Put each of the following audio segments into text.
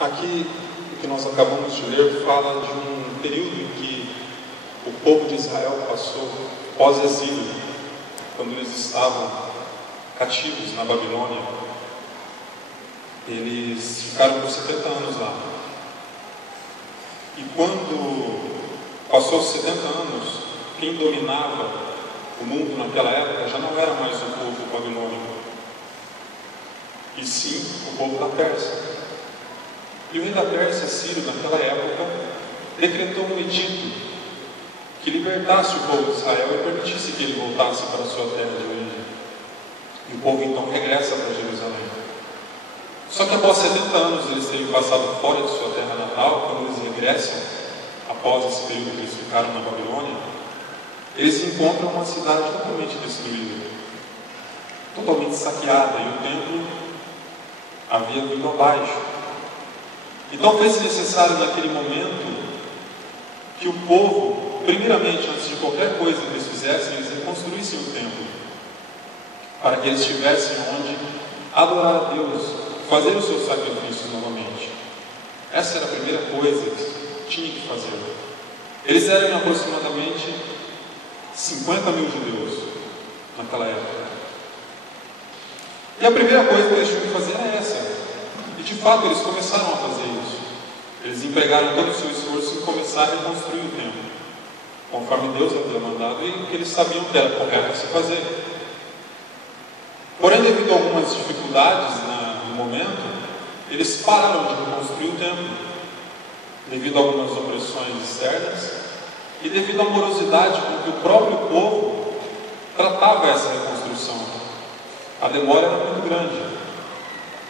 Aqui, o que nós acabamos de ler, fala de um período em que o povo de Israel passou pós-exílio, quando eles estavam cativos na Babilônia. Eles ficaram por 70 anos lá. E quando passou 70 anos, quem dominava o mundo naquela época já não era mais o povo babilônico, e sim o povo da Pérsia. E o rei da Pérsia, Ciro, naquela época, decretou um edito que libertasse o povo de Israel e permitisse que ele voltasse para a sua terra de origem. E o povo então regressa para Jerusalém. Só que após 70 anos eles terem passado fora de sua terra natal, quando eles regressam, após esse período que eles ficaram na Babilônia, eles encontram uma cidade totalmente destruída, totalmente saqueada, e o templo havia vindo abaixo. Então fez-se necessário naquele momento que o povo, primeiramente, antes de qualquer coisa que eles fizessem, eles reconstruíssem o templo, para que eles tivessem onde adorar a Deus, fazer os seus sacrifícios novamente. Essa era a primeira coisa que tinha que fazer. Eles eram aproximadamente 50 mil judeus naquela época. E a primeira coisa que eles tinham que fazer era essa. E de fato eles começaram a fazer isso. Eles empregaram todo o seu esforço em começar a reconstruir o templo, conforme Deus havia mandado e que eles sabiam que era correto se fazer. Porém, devido a algumas dificuldades no momento, eles pararam de reconstruir o templo, devido a algumas opressões externas e devido à morosidade com que o próprio povo tratava essa reconstrução. A demora era muito grande.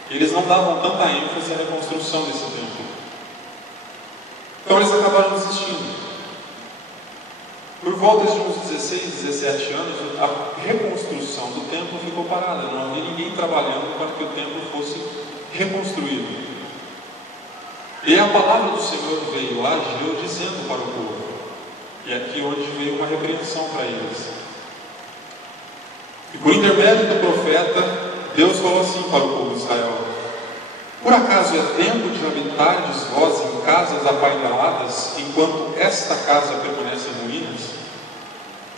Eles não davam tanta ênfase à reconstrução desse templo. Então eles acabaram desistindo. Por volta de uns 16, 17 anos, a reconstrução do templo ficou parada. Não havia ninguém trabalhando para que o templo fosse reconstruído. E a palavra do Senhor veio a Ageu dizendo para o povo. E é aqui onde veio uma repreensão para eles. E por intermédio do profeta, Deus falou assim para o povo de Israel: por acaso é tempo de habitardes vós em casas apaineladas, enquanto esta casa permanece em ruínas?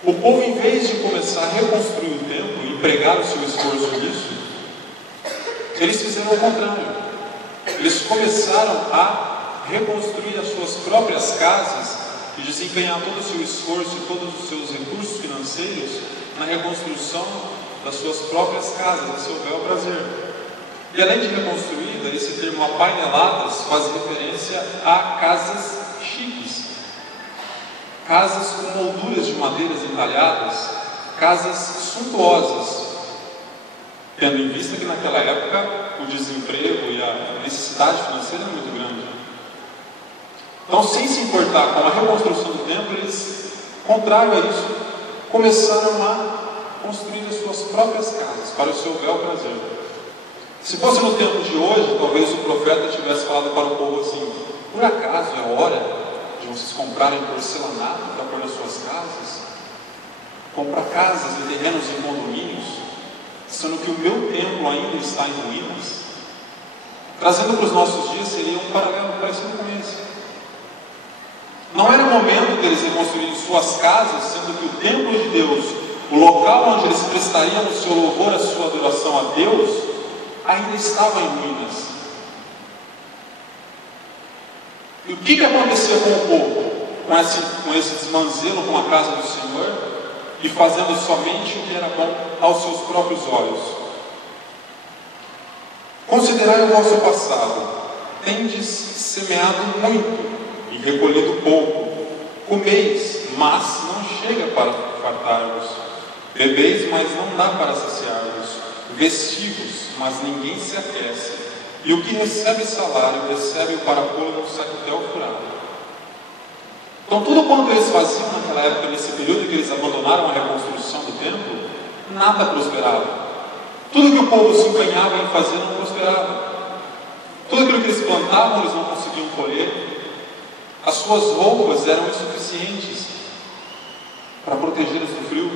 O povo, em vez de começar a reconstruir o templo e empregar o seu esforço nisso, eles fizeram o contrário. Eles começaram a reconstruir as suas próprias casas e desempenhar todo o seu esforço e todos os seus recursos financeiros na reconstrução das suas próprias casas, a seu bel prazer. E além de reconstruída, esse termo apaineladas faz referência a casas chiques, casas com molduras de madeiras entalhadas, casas suntuosas, tendo em vista que naquela época o desemprego e a necessidade financeira era muito grande. Então, sem se importar com a reconstrução do templo, eles, contrário a isso, começaram a construir as suas próprias casas para o seu bel prazer. Se fosse no tempo de hoje, talvez o profeta tivesse falado para o povo assim: por acaso é hora de vocês comprarem porcelanato para pôr nas suas casas? Comprar casas e terrenos em condomínios, sendo que o meu templo ainda está em ruínas? Trazendo para os nossos dias, seria um paralelo parecido com esse. Não era momento deles reconstruírem suas casas, sendo que o templo de Deus, o local onde eles prestariam o seu louvor, a sua adoração a Deus, ainda estava em ruínas. E o que acontecia com o povo? Com esse desmanzelo com a casa do Senhor e fazendo somente o que era bom aos seus próprios olhos. Considerai o vosso passado. Tendes semeado muito e recolhido pouco. Comeis, mas não chega para fartar-vos. Bebeis, mas não dá para saciar-vos. Vestivos, mas ninguém se aquece. E o que recebe salário, recebe para pôr no saquetel furado. Então, tudo quanto eles faziam naquela época, nesse período que eles abandonaram a reconstrução do templo, nada prosperava. Tudo que o povo se empenhava em fazer não prosperava. Tudo aquilo que eles plantavam, eles não conseguiam colher. As suas roupas eram insuficientes para protegê-los do frio.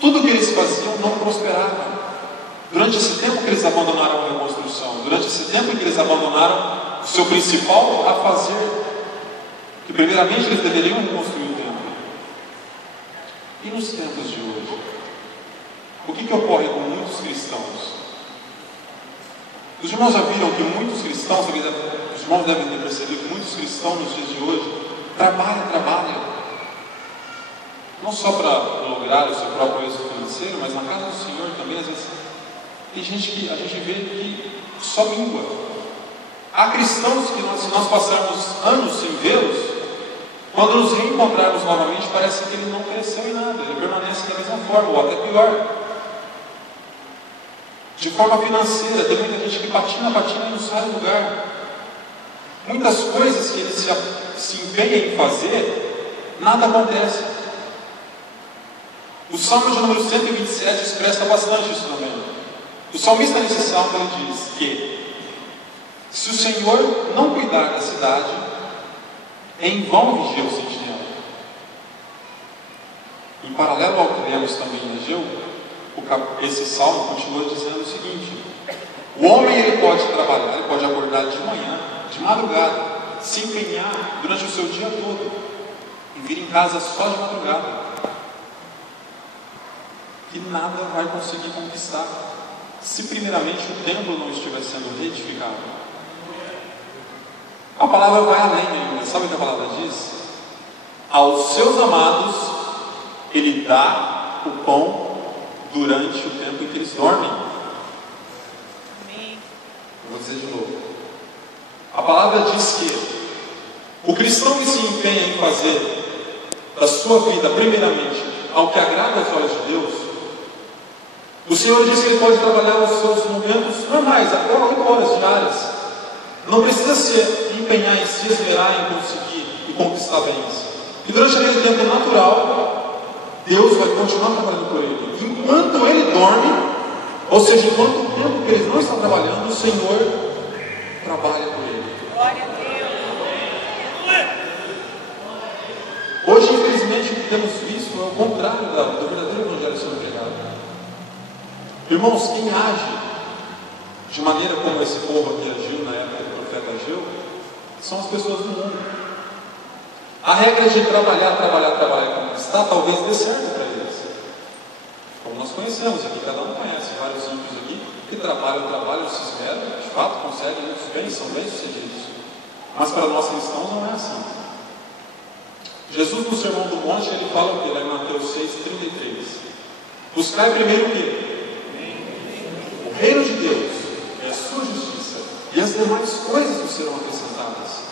Tudo que eles faziam não prosperava. Durante esse tempo que eles abandonaram a reconstrução, durante esse tempo em que eles abandonaram o seu principal a fazer, que primeiramente eles deveriam reconstruir o templo. E nos tempos de hoje? O que ocorre com muitos cristãos? Os irmãos já viram que muitos cristãos, os irmãos devem ter percebido que muitos cristãos nos dias de hoje trabalham. Não só para lograr o seu próprio êxito financeiro, mas na casa do Senhor também, às vezes, tem gente que a gente vê que só mingua. Há cristãos que se nós passarmos anos sem vê-los, quando nos reencontrarmos novamente, parece que ele não cresceu em nada, ele permanece da mesma forma, ou até pior. De forma financeira, tem muita gente que patina e não sai do lugar. Muitas coisas que ele se empenha em fazer, nada acontece. O Salmo de número 127 expressa bastante isso também. O salmista nesse salmo ele diz que se o Senhor não cuidar da cidade, em vão vigia o sentinela. Em paralelo ao que lemos também em Ageu, esse salmo continua dizendo o seguinte: o homem ele pode trabalhar, ele pode acordar de manhã, de madrugada, se empenhar durante o seu dia todo e vir em casa só de madrugada, e nada vai conseguir conquistar se primeiramente o templo não estiver sendo reedificado. A palavra vai além ainda. Sabe o que a palavra diz? Aos seus amados ele dá o pão durante o tempo em que eles dormem. Eu vou dizer de novo. A palavra diz que o cristão que se empenha em fazer da sua vida primeiramente ao que agrada aos olhos de Deus, o Senhor diz que ele pode trabalhar os seus momentos normais, até 8 horas diárias. Não precisa se empenhar em se esmerar em conseguir e conquistar bens. E durante aquele tempo natural, Deus vai continuar trabalhando por ele. Enquanto ele dorme, ou seja, enquanto o tempo que ele não está trabalhando, o Senhor trabalha por ele. Glória a Deus. Hoje, infelizmente, o que temos visto é o contrário do verdadeiro evangelho sendo pregado. Irmãos, quem age de maneira como esse povo aqui agiu na época do profeta Ageu, são as pessoas do mundo. A regra de trabalhar e conquistar talvez dê certo para eles. Como nós conhecemos aqui, cada um conhece vários ímpios aqui que trabalham, se esmeram, de fato conseguem muitos bens, são bem-sucedidos. Mas para nós cristãos não é assim. Jesus no Sermão do Monte, ele fala o que? Lá em Mateus 6,33. Buscai primeiro o quê? O reino de Deus e a sua justiça, e as demais coisas nos serão acrescentadas.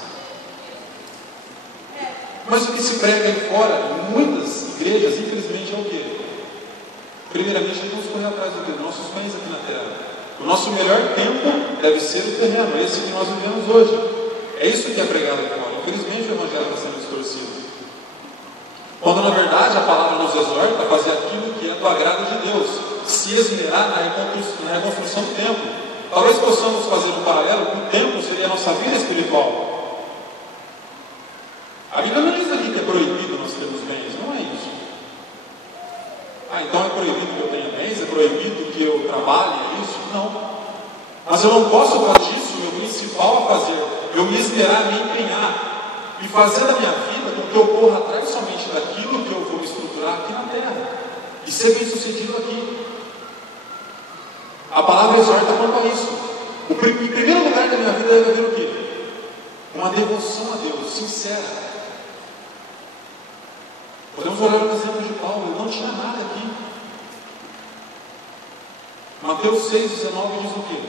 Mas o que se prega aí fora, em muitas igrejas, infelizmente, é o quê? Primeiramente, devemos correr atrás do quê? Dos nossos bens aqui na terra. O nosso melhor tempo deve ser o terreno, esse que nós vivemos hoje. É isso que é pregado aí fora. Infelizmente, o evangelho está sendo distorcido. Quando, na verdade, a palavra nos exorta a fazer aquilo que é do agrado de Deus, se esmerar na reconstrução do templo. Talvez possamos fazer um paralelo com o templo seria a nossa vida espiritual. A Bíblia não diz aqui que é proibido nós termos bens, não é isso. Então é proibido que eu tenha bens, é proibido que eu trabalhe, é isso? Não. Mas eu não posso fazer disso o meu principal a fazer, eu me esmerar, me empenhar e fazer da minha vida com que eu corra atrás somente daquilo que eu vou estruturar aqui na terra e ser bem sucedido aqui. A palavra exorta quanto a isso. Em primeiro lugar da minha vida deve haver o quê? Uma devoção a Deus, sincera. Podemos olhar o exemplo de Paulo, ele não tinha nada aqui. Mateus 6,19 diz o quê?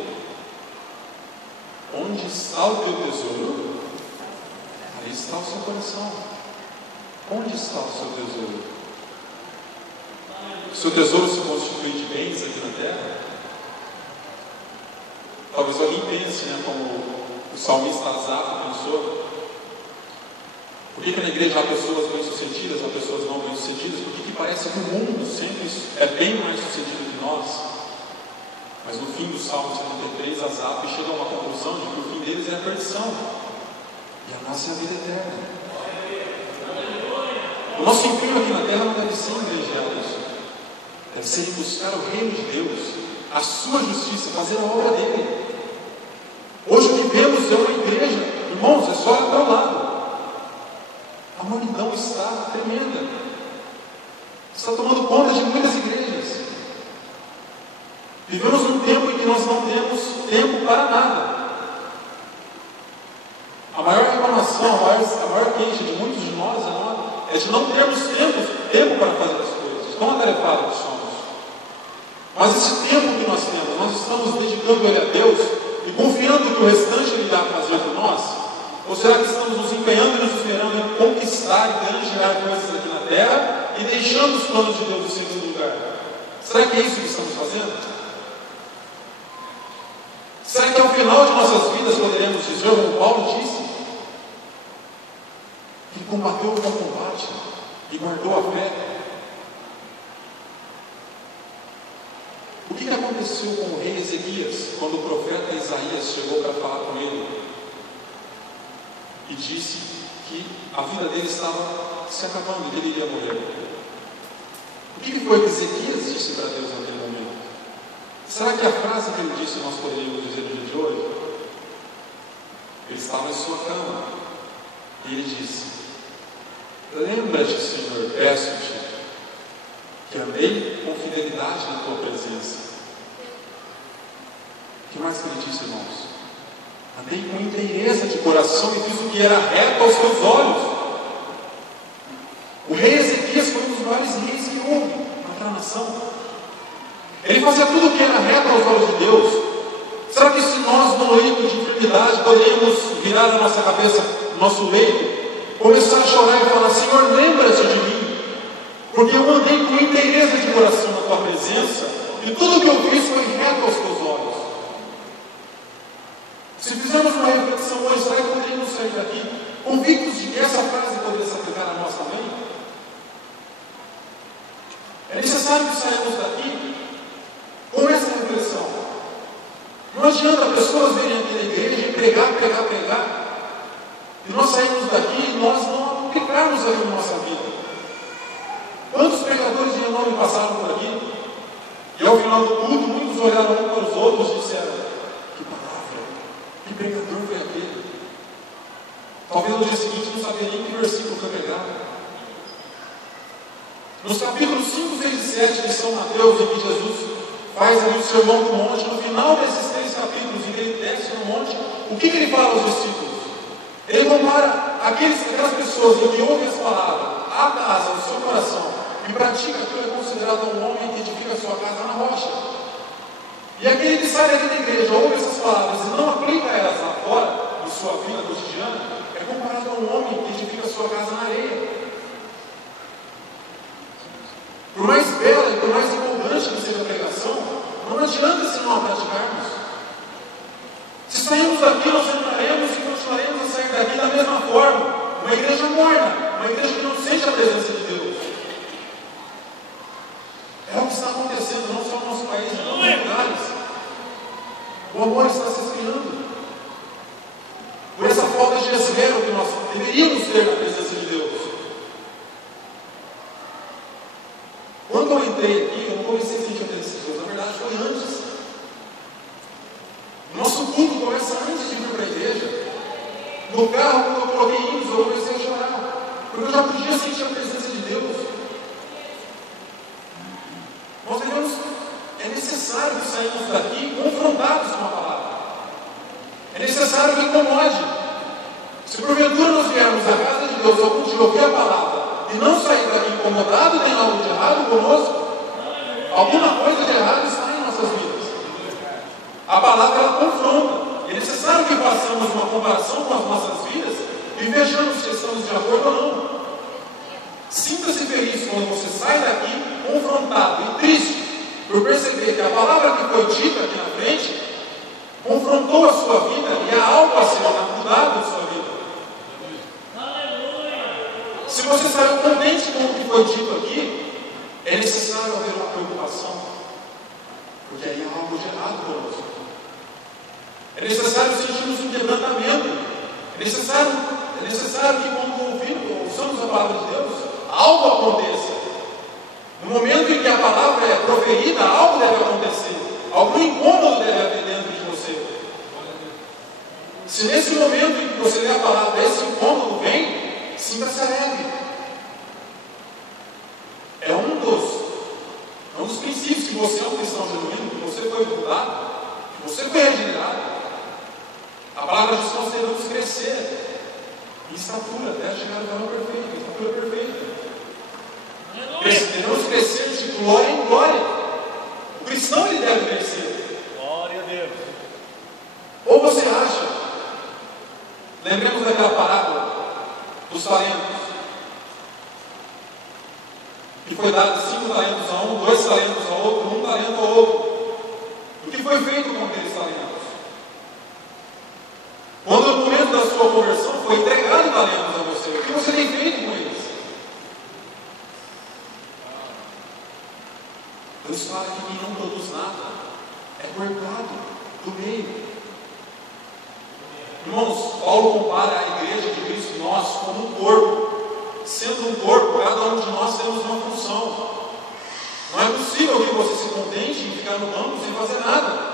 Onde está o teu tesouro, ali está o seu coração. Onde está o seu tesouro? O seu tesouro se constitui de bens aqui na terra? Talvez alguém pense, como o salmista Asaf pensou. Por que na igreja há pessoas bem-sucedidas, há pessoas não bem-sucedidas? Por que parece que o mundo sempre é bem mais sucedido que nós? Mas no fim do Salmo 73, Asaf chega a uma conclusão de que o fim deles é a perdição. E a nossa é a vida eterna. O nosso empenho aqui na terra não deve ser invejar isso. Deve ser buscar o reino de Deus, a sua justiça, fazer a obra dele. tempo para nada. A maior reclamação, a maior queixa de muitos de nós é de não termos tempo para fazer as coisas, tão atarefados que somos. Mas esse tempo que nós temos, nós estamos dedicando ele a Deus e confiando que o restante Ele irá fazer por nós? Ou será que estamos nos empenhando e nos esperando em conquistar e ganhar coisas aqui na terra e deixando os planos de Deus em segundo lugar? Será que é isso que estamos fazendo? Será que ao final de nossas vidas poderemos dizer, como Paulo disse, que combateu o bom combate e guardou a fé? O que aconteceu com o rei Ezequias quando o profeta Isaías chegou para falar com ele e disse que a vida dele estava se acabando e que ele iria morrer? O que foi que Ezequias disse para Deus naquele momento? Será que a frase que ele disse nós poderíamos dizer no dia de hoje? Ele estava em sua cama e ele disse: lembra-te, Senhor, peço-te, que andei com fidelidade na tua presença. O que mais que ele disse, irmãos? Andei com inteireza de coração e fiz o que era reto aos teus olhos. O rei Ezequias foi um dos maiores reis que houve naquela nação. Ele fazia tudo o que era reto aos olhos de Deus. Será que se nós, no leito de enfermidade, poderíamos virar a nossa cabeça, nosso leito, começar a chorar e falar: Senhor, lembra-te de mim, porque eu andei com inteireza de coração na tua presença e tudo o que eu fiz foi reto aos teus olhos? Se fizermos uma reflexão hoje, será que poderíamos sair daqui convictos de que essa frase poderia se aplicar a nós também? É necessário que saímos daqui com essa reflexão. Não adianta pessoas virem aqui na igreja e pregar, e nós saímos daqui e nós não aplicarmos aqui na nossa vida. Quantos pregadores de renome passaram por aqui? E ao final do culto, muitos olharam um para os outros e disseram: que palavra, que pregador foi aquele? Talvez no dia seguinte não sabia nem que versículo foi pregado. Nos capítulos 5, 6 e 7 de São Mateus, em que Jesus faz ali o sermão do monte, no final desses 3 capítulos, em que ele desce no monte, o que ele fala aos discípulos? Ele compara aquelas pessoas que ouvem as palavras, atas ao seu coração e pratica aquilo, é considerado um homem que edifica a sua casa na rocha. E aquele que sai daqui da igreja, ouve essas palavras e não aplica elas lá fora, em sua vida cotidiana, é comparado a um homem que edifica a sua casa na areia. Por mais bela e por mais empolgante que seja a pregação, não adianta se não a praticarmos. Se sairmos daqui, nós entraremos e continuaremos a sair daqui da mesma forma. Uma igreja morna, uma igreja que não sente a presença de Deus. É o que está acontecendo não só no nosso país, mas em outros lugares. O amor está se esfriando. Por essa falta de esmero que nós deveríamos ter na presença de Deus. Quando eu entrei aqui, eu não comecei a sentir a presença de Deus. Na verdade, foi antes. O nosso culto começa antes de vir para a igreja. No carro, quando eu coloquei hinos, eu comecei a chorar. Porque eu já podia sentir a presença de Deus. Nós devemos, é necessário que saímos daqui confrontados com a palavra. É necessário que incomode. Se porventura nós viermos à casa de Deus algum dia ouvir a palavra e não sair daqui incomodado, tem algo de errado conosco? Alguma coisa de errado está em nossas vidas. A palavra, ela confronta. É necessário que façamos uma comparação com as nossas vidas e vejamos se estamos de acordo ou não. Sinta-se feliz quando você sai daqui confrontado e triste por perceber que a palavra que foi dita aqui na frente confrontou a sua vida e há algo a ser mudado na sua vida. Se você saiu contente com o que foi dito aqui, é necessário haver uma preocupação, porque aí há algo de errado conosco. É necessário sentirmos um quebrantamento. É necessário que quando ouçamos a palavra de Deus, algo aconteça. No momento em que a palavra é proferida, algo deve acontecer. Algum incômodo deve haver dentro de você. Se nesse momento em que você lê a palavra, esse incômodo vem, sinta-se alegre. É um dos princípios que você é um cristão genuíno, que você foi mudado, que você foi regenerado. em estatura, até chegar no varão perfeito, em estatura perfeita. Devemos crescer de glória em glória. O cristão ele deve crescer. Glória a Deus. Ou você acha, lembremos daquela parábola dos talentos, que foi dado 5 talentos a um, 2 talentos a outro, 1 talento a outro. O que foi feito com aqueles talentos? Quando no momento da sua conversão foi entregado talentos a você, o que você tem feito com eles? Deus fala que quem não produz nada é cortado do meio. Irmãos, Paulo compara a igreja de Cristo, nós, como um corpo. Sendo um corpo, cada um de nós temos uma função. Não é possível que você se contente em ficar no banco sem fazer nada.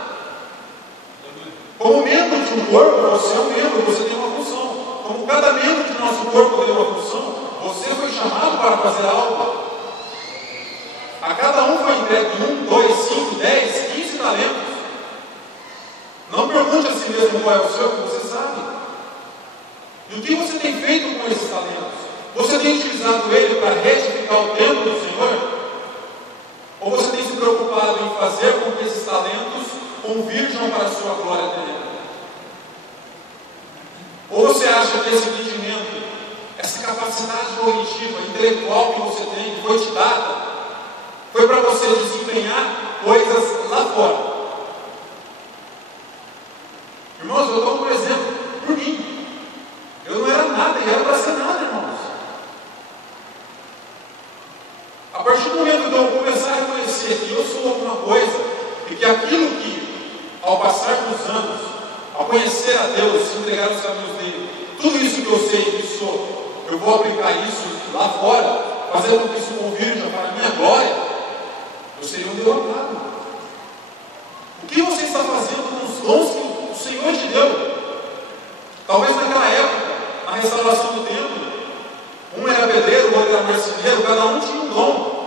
Como membro de um corpo, você é um membro, você tem uma função. Como cada membro de nosso corpo tem uma função, você foi chamado para fazer algo. A cada um foi entregue 1, 2, 5, 10, 15 talentos. Não pergunte a si mesmo qual é o seu, que você sabe. E o que você tem feito com esses talentos? Você tem utilizado ele para retificar o templo do Senhor? Ou você tem se preocupado em fazer com que esses talentos convirjam para a sua glória terrena? Ou você acha que esse entendimento, essa capacidade cognitiva, intelectual que você tem, que foi te dada, foi para você desempenhar coisas lá fora? Irmãos, eu dou um exemplo por mim. Eu não era nada e era para ser nada, irmãos. A partir do momento que eu começar a reconhecer que eu sou alguma coisa e que aquilo que, ao passar dos anos, ao conhecer a Deus, se entregar os caminhos dele, tudo isso que eu sei que sou, eu vou aplicar isso lá fora, fazer com que isso convirja para a minha glória, eu seria um derrotado. O que você está fazendo com os dons que o Senhor te deu? Talvez naquela época, na restauração do templo, um era pedreiro, o outro era marceneiro, cada um tinha um dom.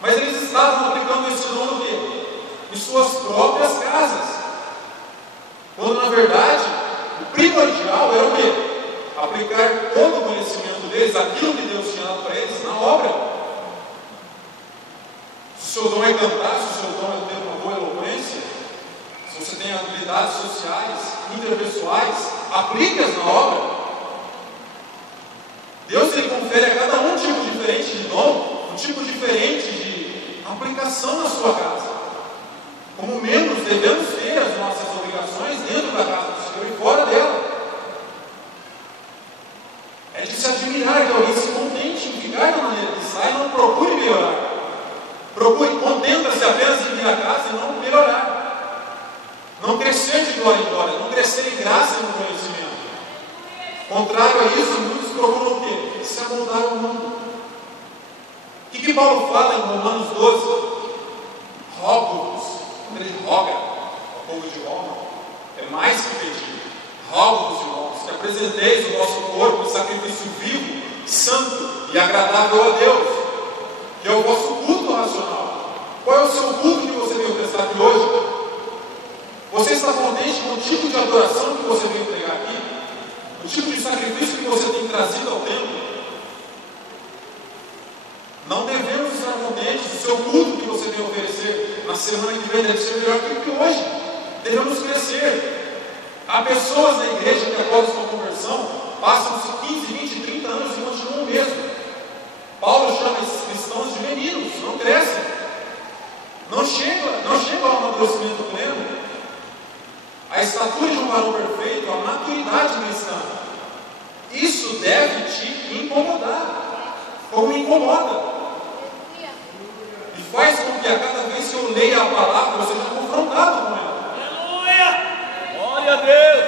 Mas eles estavam aplicando esse dom no quê? Em suas próprias casas. Quando na verdade, o primordial era o quê? Aplicar todo o conhecimento deles, aquilo que Deus tinha dado para eles, na obra. Se o seu dom é cantar, se o seu dom é ter uma boa eloquência, se você tem habilidades sociais, interpessoais, aplique-as na obra. Deus ele confere a cada um tipo diferente de dom, um tipo diferente de aplicação na sua casa. Como membros, devemos ter as nossas obrigações dentro da casa do Senhor e fora dela. É de se admirar que alguém se contente em ficar da maneira que está e não procure melhorar. Contenta-se apenas em vir a casa e não melhorar. Não crescer de glória em glória, não crescer em graça e no conhecimento. Contrário a isso, muitos procuram o quê? Se amoldar ao mundo. O que Paulo fala em Romanos 12? Rogo-vos, quando ele roga ao povo de Roma, é mais que pedir. Rogo-vos, irmãos, que apresenteis o vosso corpo em sacrifício vivo, santo e agradável a Deus, que é o vosso culto racional. Qual é o seu culto que você veio prestar aqui hoje? Você está contente com o tipo de adoração que você veio entregar aqui? O tipo de sacrifício que você tem trazido ao templo? Não devemos estar contentes. O seu culto que você vem oferecer na semana que vem deve ser melhor do que hoje. Devemos crescer. Há pessoas na igreja que após a sua conversão passam-se 15, 20, 30 anos e continuam o mesmo. Paulo chama esses cristãos de meninos, não crescem. Não chegam ao amadurecimento pleno. A estatura de um varão perfeito, a maturidade cristã. Isso deve te incomodar, como me incomoda. E faz com que a cada vez que eu leia a palavra, eu seja confrontado com ela. Aleluia! Glória a Deus!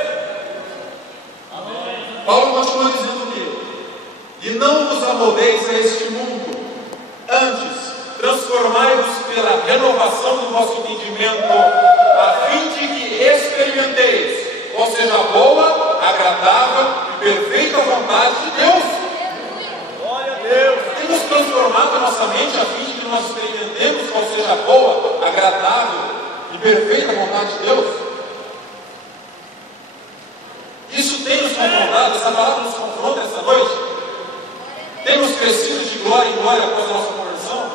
Amém. Paulo continua dizendo o quê? E não vos amoldeis a este mundo, antes transformai-vos pela renovação do vosso entendimento, a fim de que experimenteis qual seja a boa, agradável e perfeita vontade de Deus. Glória a Deus! Temos transformado a nossa mente a fim de que nós experimentemos qual seja a boa, agradável e perfeita vontade de Deus. Isso tem nos confrontado, essa palavra nos confronta, essa glória após a nossa conversão?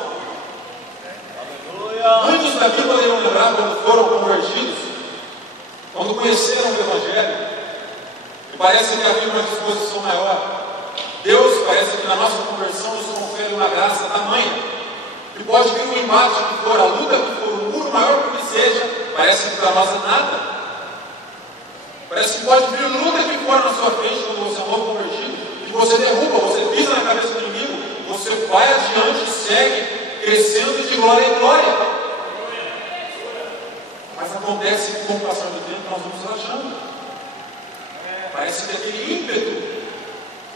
Aleluia. Muitos daqui poderiam lembrar quando foram convertidos, quando conheceram o Evangelho, e parece que havia uma disposição maior. Deus parece que na nossa conversão nos confere uma graça tamanha, que pode vir o embate que for, a luta que for, o muro maior que seja, parece que para nós é nada. Parece que pode vir luta que for na sua frente quando você é um novo convertido, que você derruba, você pisa na cabeça do inimigo, você vai adiante e segue, crescendo de glória em glória. Mas acontece que com o passar do tempo nós vamos relaxando. Parece que aquele ímpeto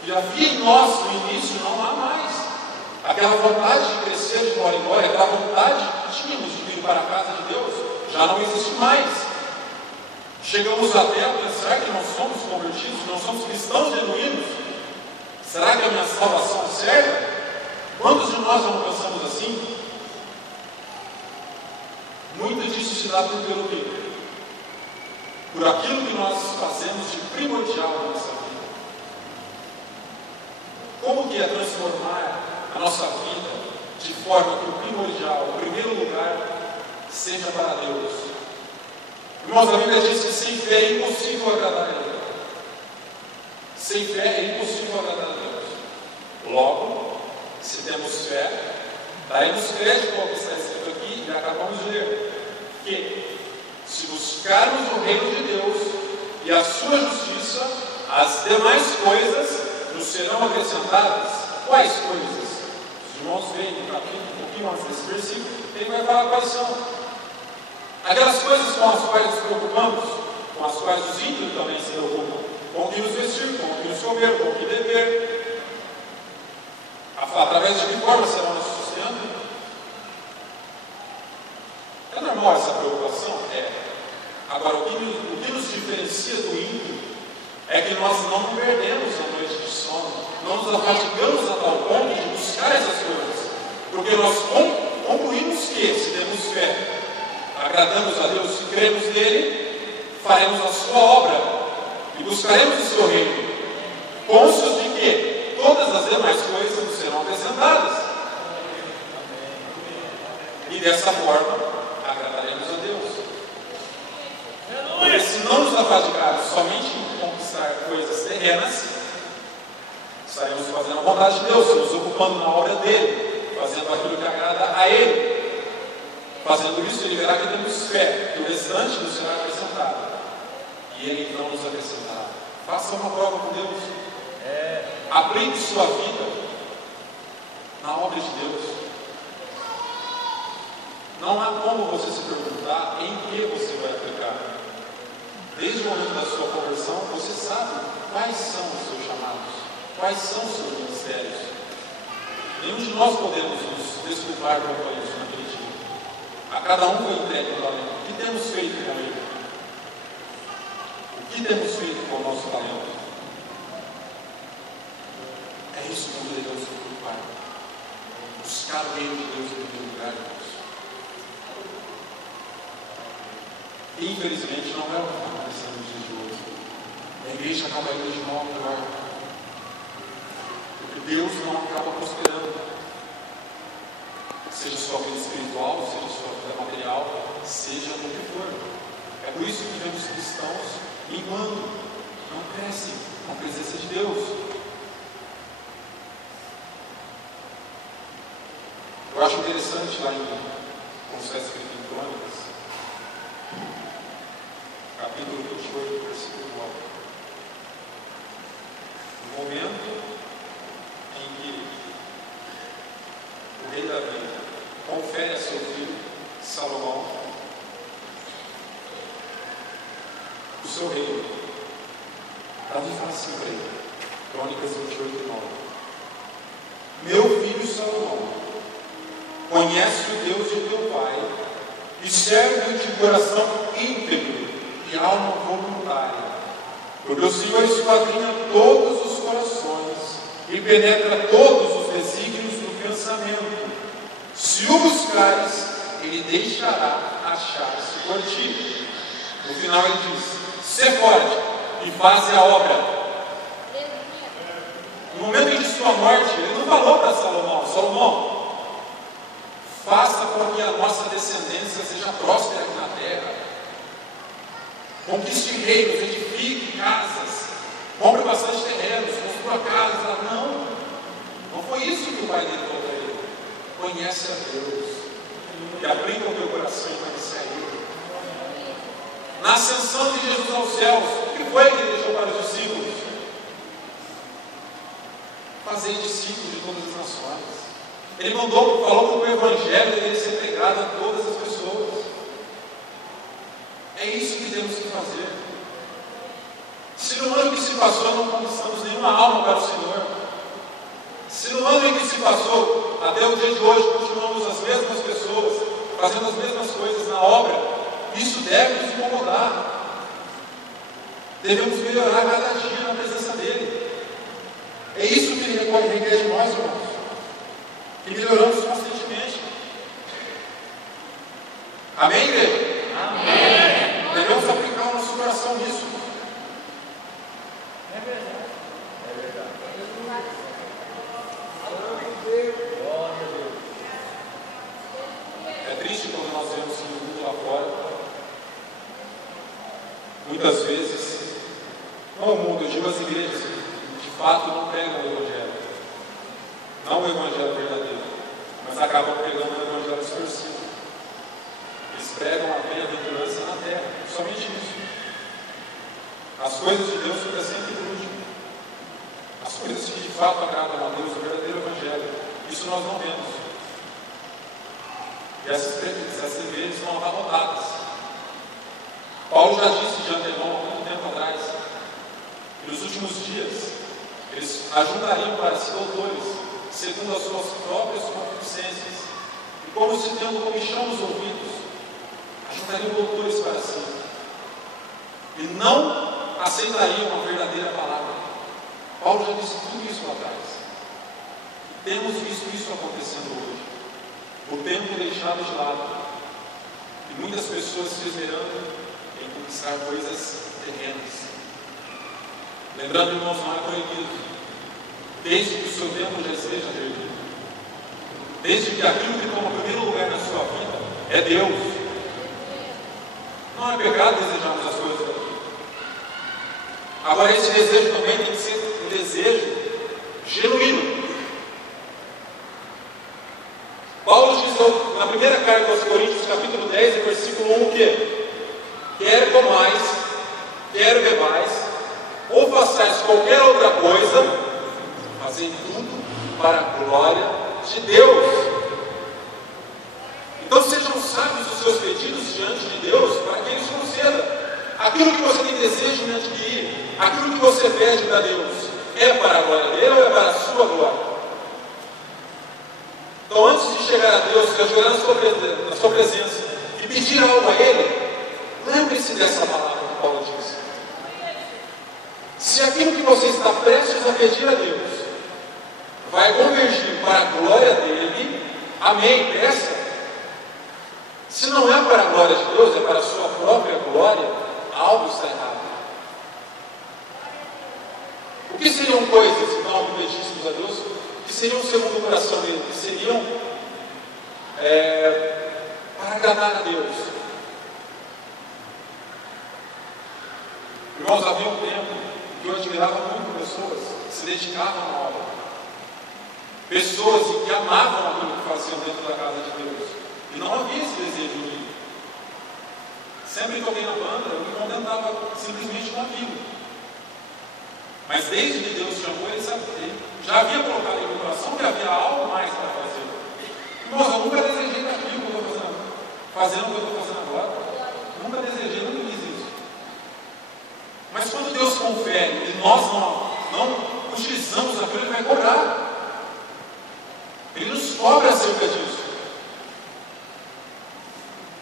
que havia em nós no início não há mais. Aquela vontade de crescer de glória em glória, aquela vontade que tínhamos de vir para a casa de Deus, já não existe mais. Chegamos até a pensar que não somos convertidos, não somos cristãos genuínos. Será que a minha salvação é certa? Quantos de nós não pensamos assim? Muito disso se dá pelo quê? Por aquilo que nós fazemos de primordial na nossa vida. Como que é transformar a nossa vida de forma que o primordial, o primeiro lugar, seja para Deus? Irmãos, a Bíblia diz que sem fé é impossível agradar a Ele. Sem fé é impossível agradar a Deus. Logo, se temos fé, daremos crédito ao que está escrito aqui e acabamos de ler. Que, se buscarmos o reino de Deus e a sua justiça, as demais coisas nos serão acrescentadas. Quais coisas? Os irmãos veem no capítulo, um pouquinho antes desse versículo, ele vai falar quais são. Aquelas coisas com as quais nos preocupamos, com as quais os ímpios também se preocupam, com o que nos vestir, com o que nos comer, com o que beber. Através de que forma será o nosso sustento? É normal essa preocupação? É. Agora, o que nos diferencia do ímpio é que nós não perdemos a noite de sono, não nos afatigamos a tal ponto de buscar essas coisas, porque nós concluímos que, se temos fé, agradamos a Deus, se cremos nele, faremos a sua obra e buscaremos o seu reino, cônscios de que todas as demais coisas nos serão acrescentadas, e dessa forma agradaremos a Deus. Porque se não nos afadigarmos somente em conquistar coisas terrenas, estaremos fazendo a vontade de Deus, nos ocupando na obra dele, fazendo aquilo que agrada a ele. Fazendo isso, ele verá que temos fé, que o restante nos será acrescentado. E ele não nos acrescentará. Faça uma prova com Deus. Aplique sua vida na obra de Deus. Não há como você se perguntar em que você vai aplicar. Desde o momento da sua conversão, você sabe quais são os seus chamados, quais são os seus ministérios. Nenhum de nós podemos nos desculpar quanto a isso naquele dia. A cada um foi entregue o talento. O que temos feito com ele? O que temos feito com o nosso talento? É isso que nós devemos nos preocupar. Buscar o reino de Deus em primeiro lugar, irmãos. E infelizmente não é o que está acontecendo nos dias de hoje. A igreja acaba indo de mal lugar. Porque Deus não acaba prosperando. Seja sua vida espiritual, seja sua vida material, seja o que for. É por isso que vemos cristãos minguando, não crescem com a presença de Deus. Eu acho interessante lá como está escrito em Crônicas, capítulo 28, versículo 9. No momento em que o rei Davi confere a seu filho Salomão o seu reino, Davi fala assim para ele, Crônicas 28, 9: meu filho Salomão conhece o Deus de teu pai e serve-o de coração íntegro e alma voluntária, porque o Senhor esquadrinha todos os corações e penetra todos os desígnios do pensamento. Se o buscares, ele deixará achar-se por ti. No final ele diz: sê forte e faze a obra. No momento em que sua morte, ele não não falou para Salomão: Salomão, faça com que a nossa descendência seja próspera aqui na terra, conquiste reinos, edifique casas, compre bastante terrenos, construa casas. Não foi isso que o pai dele falou para ele. Conhece a Deus e aplica o teu coração e conhecer a Ele. Na ascensão de Jesus aos céus, o que foi que ele deixou para os discípulos? Fazer discípulos de todas as nações. Ele falou que o Evangelho deveria ser pregado a todas as pessoas. É isso que temos que fazer. Se no ano que se passou não conquistamos nenhuma alma para o Senhor, se no ano em que se passou, até o dia de hoje, continuamos as mesmas pessoas, fazendo as mesmas coisas na obra, isso deve nos incomodar. Devemos melhorar cada dia na presença dEle. É isso que Ele requer de nós, irmãos. Que melhoramos constantemente. Amém, igreja? Amém. Devemos aplicar o nosso coração nisso. É verdade. É verdade. É triste quando nós vemos o mundo lá fora. Muitas vezes, não o mundo, eu digo as igrejas, de fato não pregam o Evangelho. Não o Evangelho verdadeiro, mas acabam pregando o Evangelho distorcido. Eles pregam a bem-aventurança na terra, somente isso. As coisas de Deus ficam sempre por último. As coisas que de fato agradam a Deus, o verdadeiro Evangelho, isso nós não vemos. E essas igrejas são abarrotadas. Paulo já disse de antemão há muito tempo atrás que nos últimos dias eles ajuntariam para si doutores, segundo as suas próprias concupiscências, e como se tendo comichão nos ouvidos, ajuntariam doutores para si, e não aceitariam a verdadeira palavra. Paulo já disse tudo isso lá atrás. Temos visto isso acontecendo hoje. O tempo deixado de lado, e muitas pessoas se esmerando em conquistar coisas terrenas. Lembrando, irmãos, não é proibido, desde que o seu tempo já esteja perdido, desde que aquilo que toma primeiro lugar na sua vida é Deus. Não é pecado desejarmos as coisas daqui. Agora, esse desejo também tem que ser um desejo genuíno. Paulo diz na primeira carta aos Coríntios, capítulo 10, versículo 1, que quer comais, quer bebais, ou façais qualquer outra coisa, fazei tudo para a glória de Deus. Então sejam sábios os seus pedidos diante de Deus, para que Ele os conceda. Aquilo que você tem desejo de adquirir, aquilo que você pede para Deus, é para a glória dele ou é para a sua glória? Então, antes de chegar a Deus, se ajoelhar na sua presença e pedir algo a Ele, lembre-se dessa palavra que Paulo diz. Se aquilo que você está prestes a pedir a Deus vai convergir para a glória dele, amém, peça. Se não é para a glória de Deus, é para a sua própria glória, algo está errado. O que seriam coisas, então, que pedíssemos a Deus, que seriam segundo o coração dele, que seriam para agradar a Deus? Irmãos, havia um tempo que eu admirava muito pessoas que se dedicavam na obra, pessoas que amavam aquilo que faziam dentro da casa de Deus, e não havia esse desejo em mim. Sempre toquei na banda, eu me contentava simplesmente com aquilo. Mas desde que Deus chamou, ele sabia, já havia colocado em meu coração que havia algo mais para fazer. Irmãos, eu nunca desejei daquilo que eu estou fazendo o que eu estou fazendo agora. Nunca desejei, nunca quis isso. Mas quando Deus confere e nós não utilizamos aquilo, Ele vai cobrar. Ele nos cobra acerca disso.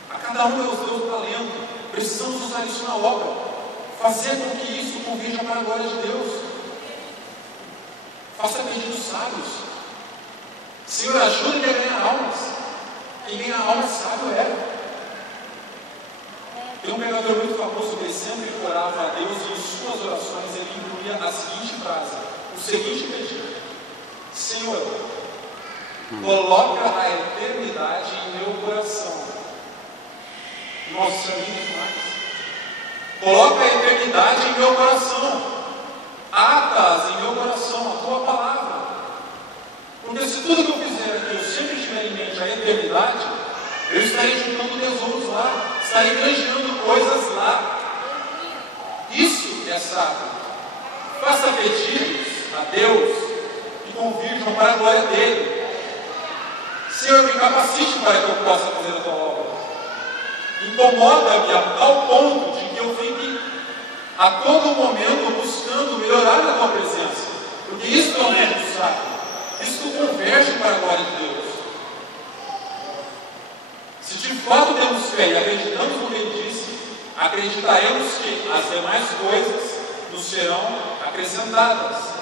A cada um Deus deu o talento. Precisamos usar isso na obra. Fazer com que isso convirja para a glória de Deus. Faça pedidos sábios. Senhor, ajude-me a ganhar almas. Quem ganha almas sábio é. Tem um pregador muito famoso que ele sempre orava a Deus e em suas orações ele incluía a seguinte frase, o seguinte pedido: Senhor, coloca a eternidade em meu coração. Nossa, isso é lindo demais. Coloca a eternidade em meu coração. Ata-as em meu coração, a tua palavra. Porque se tudo que eu fizer aqui eu sempre tiver em mente a eternidade, eu estarei juntando tesouros lá, estarei granjeando coisas lá. Isso é sábio. Faça pedidos a Deus que convirjam para a glória dele. Senhor, me capacite para que eu possa fazer a tua obra. Incomoda-me a tal ponto de que eu fique a todo momento buscando melhorar a tua presença. Porque isso não é do sábio. Isso converge para a glória de Deus. Se de fato temos fé e acreditamos no que ele disse, acreditaremos que as demais coisas nos serão acrescentadas.